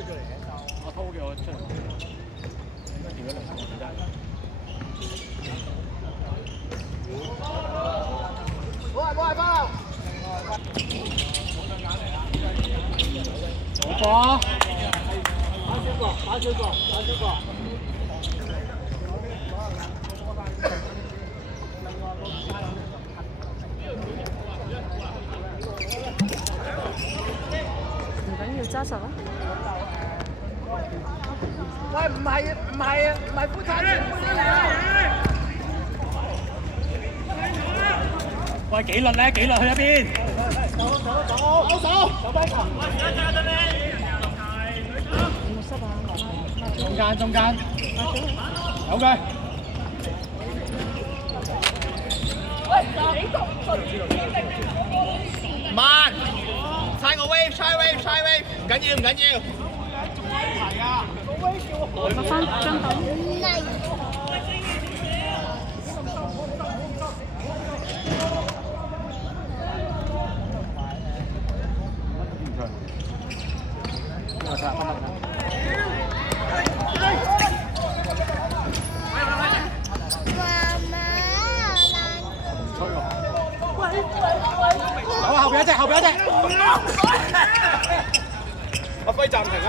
我偷嘅我出嚟，應該調咗兩個啫。冇係翻啦！好波！打少個。唔緊要，揸實啦。喂，唔係夫妻喂，紀律咧，紀律去一邊。手低球。有冇濕啊？中間。有嘅。慢，猜個 wave， 唔緊要。攞翻張凳。好，後邊一隻。阿輝暫停啊！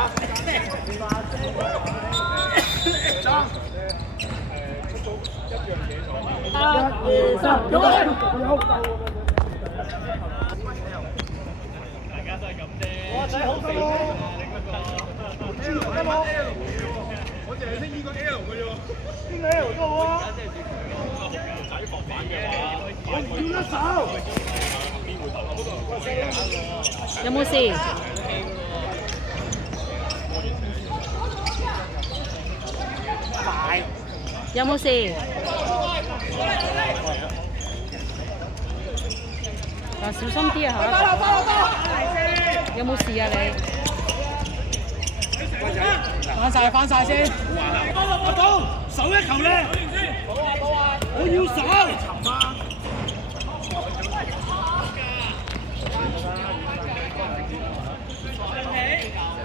大家都係咁啫。我仔好肥啊！我淨係識呢個 L 嘅啫喎。邊個 L 都好啊？仔防反嘅話，我唔要得手。有冇事？快！有冇事？嗱，小心啲啊嚇！有冇事啊你？翻晒先。阿東，手一球咧！我要手。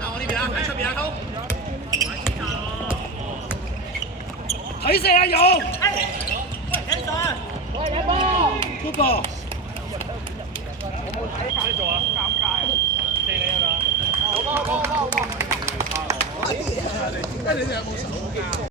我呢邊啊，喺出邊啊，東。睇射啊，勇！喂，引波！嗰個。我冇睇法你做啊，尷尬啊！借你啊嘛。好。跟住你有冇手機？